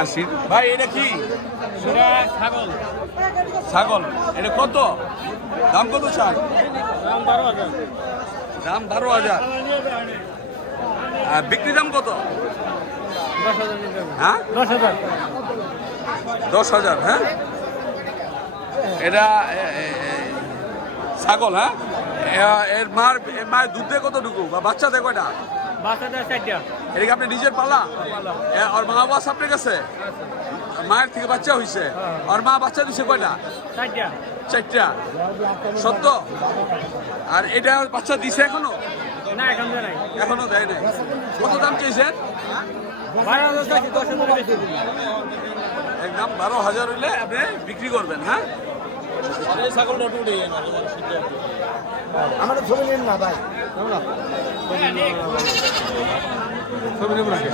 খাসির। ভাই এটা কি? ছাগল। ছাগল। এটা কত দাম? কত চান? দাম 12,000। দাম 12,000। আর বিক্রি দাম কত? 10,000। হ্যাঁ 10,000। 10,000। হ্যাঁ এটা ছাগল। হ্যাঁ এর মায়ের দুধ দেয় কতটুকু বা বাচ্চা দেয় কয়টা? বাচ্চাদের 4টা। এটা কি আপনি নিজের পালা? আর মা বাবা আপনার কাছে? মায়ের থেকে বাচ্চা হয়েছে? আর মা বাচ্চা দিছে কয়টা? 4টা। 4টা। সত্য? আর এটা বাচ্চা দিছে এখনো? না এখন নাই। এখনো দেয় নাই। কত দাম চেয়েছেন? 12,000 চাইছি, 10,000 বেশি। একদম 12,000 হইলে আপনি বিক্রি করবেন। হ্যাঁ ছাগলটা টুটে আমাদের ছবি নিন না ভাই। ছবি নেব নাকি?